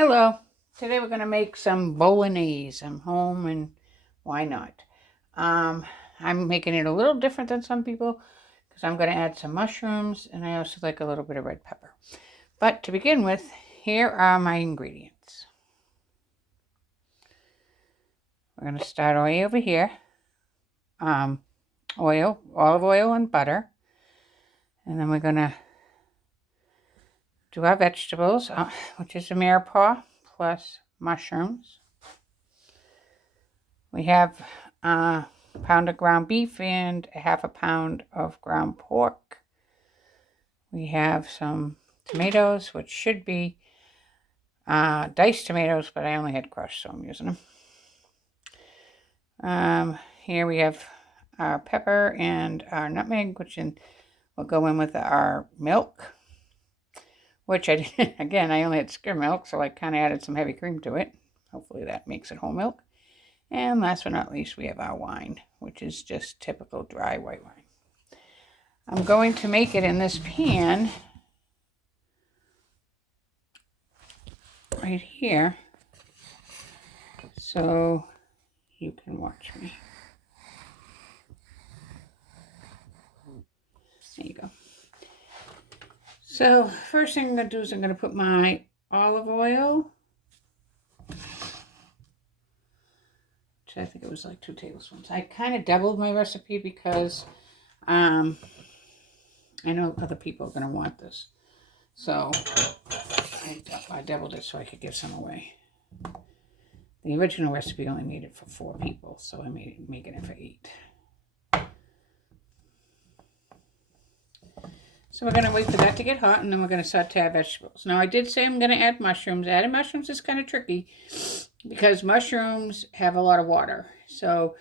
Hello. Today we're going to make some Bolognese. I'm home and why not? Um, I'm making it a little different than some people because I'm going to add some mushrooms and I also like a little bit of red pepper. But to begin with, here are my ingredients. We're going to start way over here. Oil, olive oil and butter. And then we're going to do our vegetables, which is a mirepoix plus mushrooms. We have a pound of ground beef and a half a pound of ground pork. We have some tomatoes, which should be diced tomatoes, but I only had crushed, so I'm using them. Here we have our pepper and our nutmeg, which will go in with our milk, which I only had skim milk, so I kind of added some heavy cream to it. Hopefully that makes it whole milk. And last but not least, we have our wine, which is just typical dry white wine. I'm going to make it in this pan right here so you can watch me. There you go. So first thing I'm going to do is I'm going to put my olive oil, which I think it was like 2 tablespoons. I kind of doubled my recipe because I know other people are going to want this. So I doubled it so I could give some away. The original recipe only made it for 4 people, so I making it for 8. So we're going to wait for that to get hot, and then we're going to saute our vegetables. Now, I did say I'm going to add mushrooms. Adding mushrooms is kind of tricky because mushrooms have a lot of water. So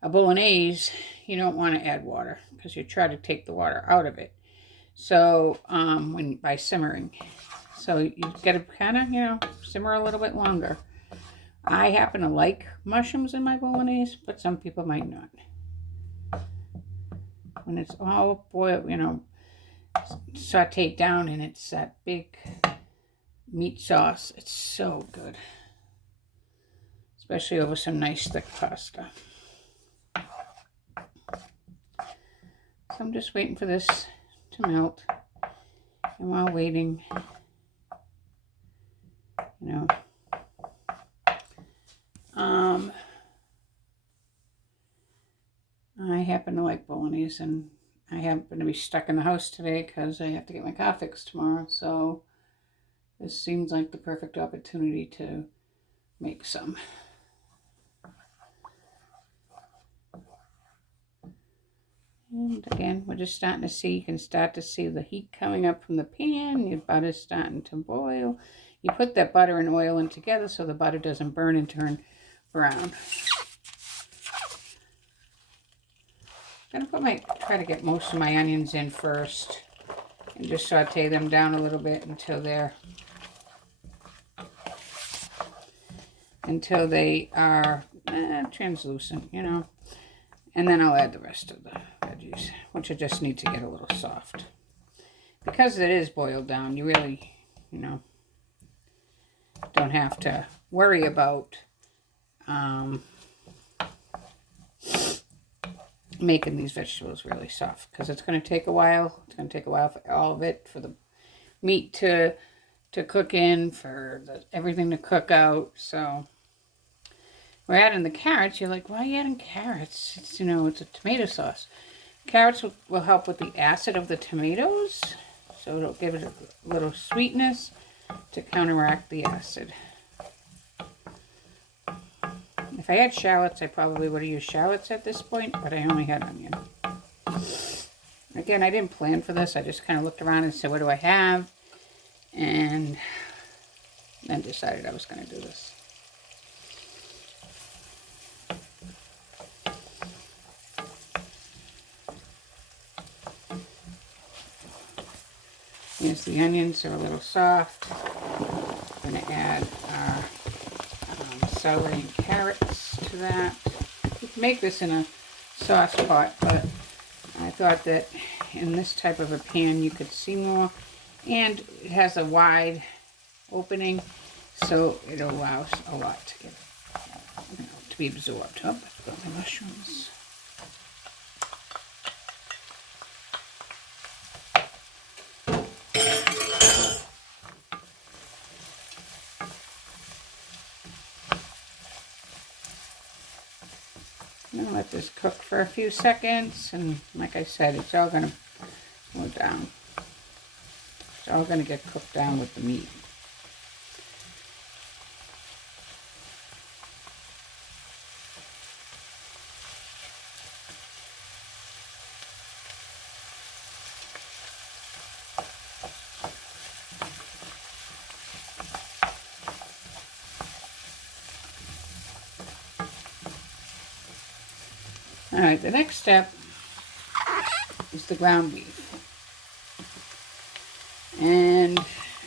a bolognese, you don't want to add water because you try to take the water out of it. So by simmering. So you got to kind of, simmer a little bit longer. I happen to like mushrooms in my bolognese, but some people might not. When it's all boiled, sauteed down and it's that big meat sauce, it's so good. Especially over some nice thick pasta. So I'm just waiting for this to melt. And while waiting, I happen to like bolognese, and I happen to be stuck in the house today because I have to get my car fixed tomorrow. So this seems like the perfect opportunity to make some. And again, we're just starting to see, you can start to see the heat coming up from the pan. Your butter's starting to boil. You put that butter and oil in together so the butter doesn't burn and turn brown. I'm going to try to get most of my onions in first and just saute them down a little bit until they are translucent, And then I'll add the rest of the veggies, which I just need to get a little soft. Because it is boiled down, you really, don't have to worry about making these vegetables really soft, because it's going to take a while. It's going to take a while for all of it, for the meat to cook in, for everything to cook out. So we're adding the carrots. You're like, why are you adding carrots? It's, it's a tomato sauce. Carrots will help with the acid of the tomatoes, so it'll give it a little sweetness to counteract the acid. If I had shallots, I probably would have used shallots at this point, but I only had onion. Again, I didn't plan for this. I just kind of looked around and said, what do I have? And then decided I was going to do this. Yes, the onions are a little soft. I'm going to add our celery and carrots to that. You can make this in a sauce pot, but I thought that in this type of a pan you could see more, and it has a wide opening, So it allows a lot to get, to be absorbed. Oh, I've got the mushrooms. I'm going to let this cook for a few seconds, and like I said, it's all going to go down. It's all going to get cooked down with the meat. All right, the next step is the ground beef. And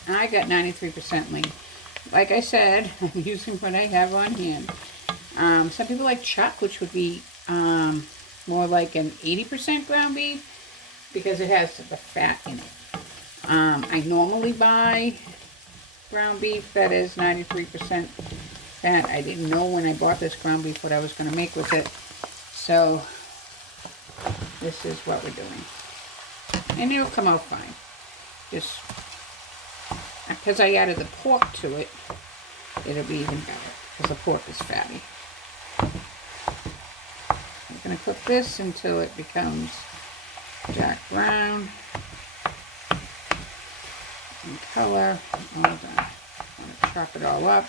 I got 93% lean. Like I said, I'm using what I have on hand. Some people like chuck, which would be more like an 80% ground beef because it has the fat in it. I normally buy ground beef that is 93% fat. I didn't know when I bought this ground beef what I was going to make with it. So this is what we're doing. And it'll come out fine. Just because I added the pork to it, it'll be even better because the pork is fatty. I'm going to cook this until it becomes dark brown in color. Hold on. I'm going to chop it all up.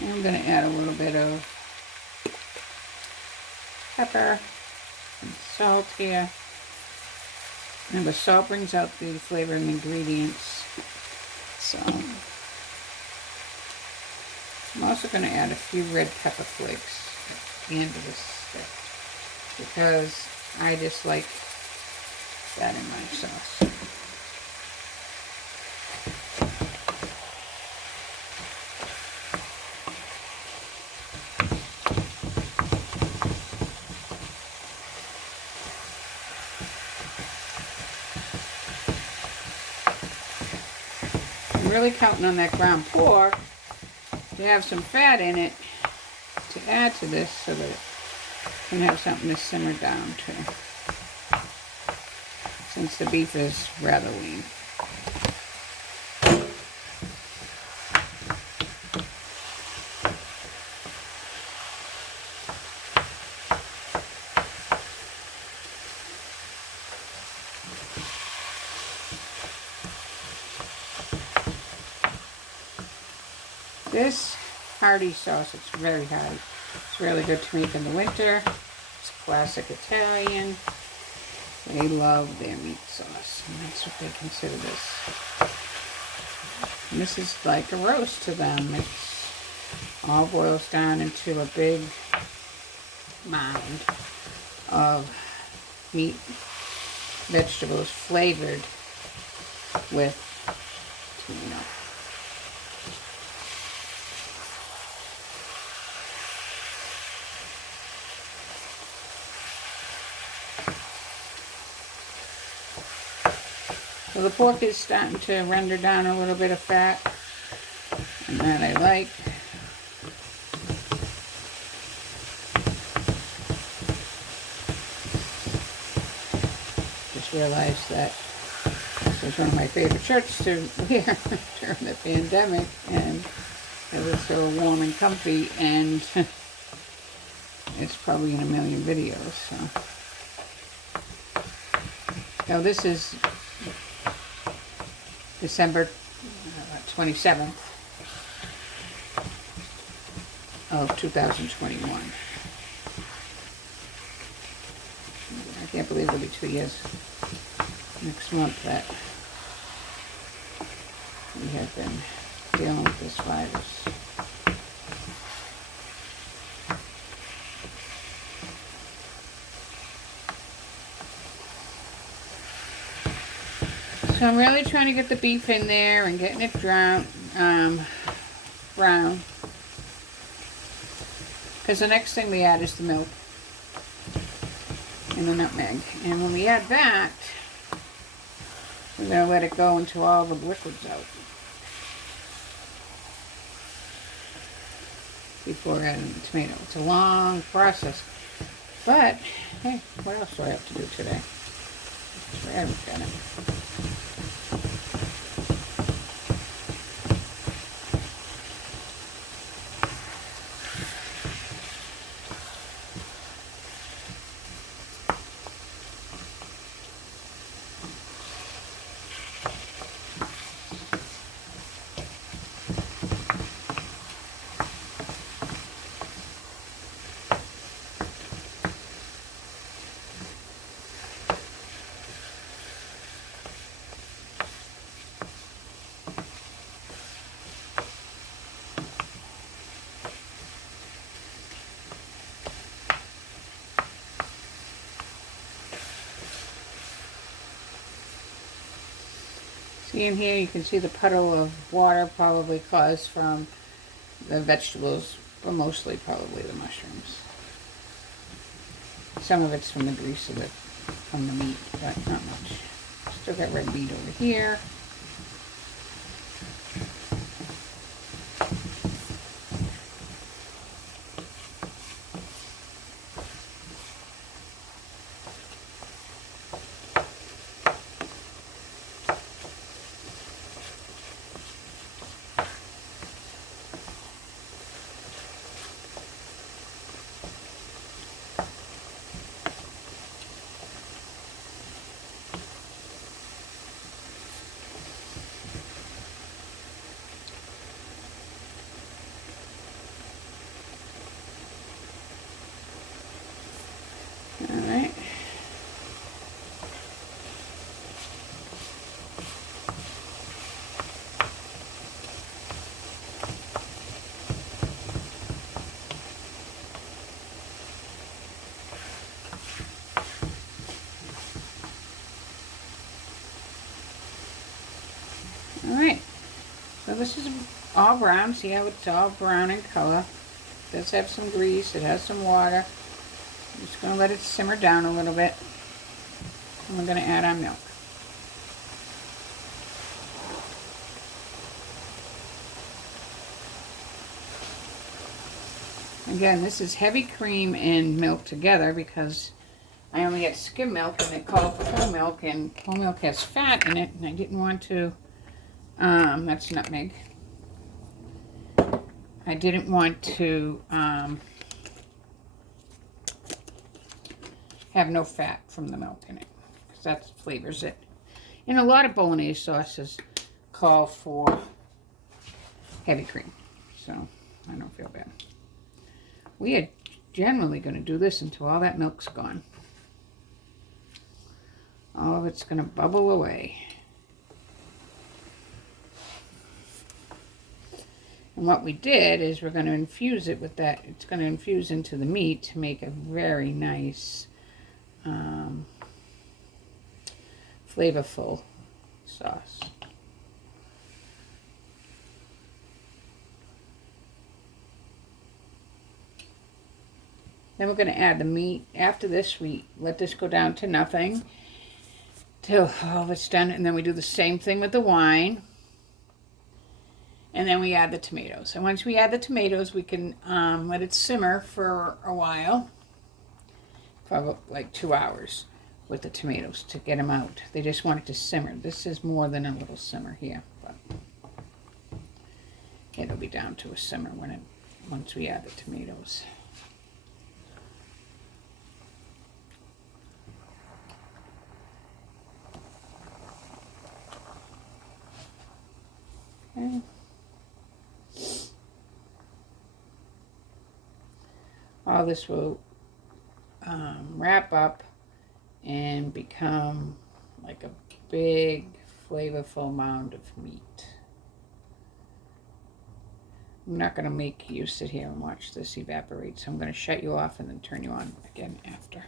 And I'm going to add a little bit of pepper and salt here. And the salt brings out the flavor and ingredients. So I'm also going to add a few red pepper flakes at the end of this step because I just like that in my sauce. I'm really counting on that ground pork to have some fat in it to add to this so that it can have something to simmer down to, since the beef is rather lean. This hearty sauce, it's very hearty. It's really good to make in the winter. It's classic Italian. They love their meat sauce, and that's what they consider this. And this is like a roast to them. It all boils down into a big mound of meat, vegetables flavored with tomato. So the pork is starting to render down a little bit of fat, and that I like. Just realized that this was one of my favorite shirts to wear during the pandemic, and it was so warm and comfy, and it's probably in a million videos. So this is December 27th of 2021. I can't believe it'll be 2 years next month that we have been dealing with this virus. So I'm really trying to get the beef in there and getting it brown. Because the next thing we add is the milk. And and the nutmeg. And when we add that, we're going to let it go until all the liquid's out before adding the tomato. It's a long process. But, hey, what else do I have to do today? I haven't done it. See in here, you can see the puddle of water probably caused from the vegetables, but mostly probably the mushrooms. Some of it's from the grease of it, from the meat, but not much. Still got red meat over here. Alright. Alright. So this is all brown. See how it's all brown in color? It does have some grease. It has some water. I'm just going to let it simmer down a little bit. And we're going to add our milk. Again, this is heavy cream and milk together because I only get skim milk and they call it whole milk, and whole milk has fat in it, and I didn't want to, that's nutmeg. I didn't want to have no fat from the milk in it, because that flavors it. And a lot of Bolognaise sauces call for heavy cream, so I don't feel bad. We are generally going to do this until all that milk's gone. All of it's going to bubble away. And what we did is we're going to infuse it with that. It's going to infuse into the meat to make a very nice, flavorful sauce. Then we're going to add the meat. After this, we let this go down to nothing till all of it's done. And then we do the same thing with the wine. And then we add the tomatoes. And once we add the tomatoes, we can let it simmer for a while. Probably like 2 hours with the tomatoes to get them out. They just want it to simmer. This is more than a little simmer here, but it'll be down to a simmer once we add the tomatoes. Okay. All this will wrap up and become like a big flavorful mound of meat. I'm not going to make you sit here and watch this evaporate, so I'm going to shut you off and then turn you on again after.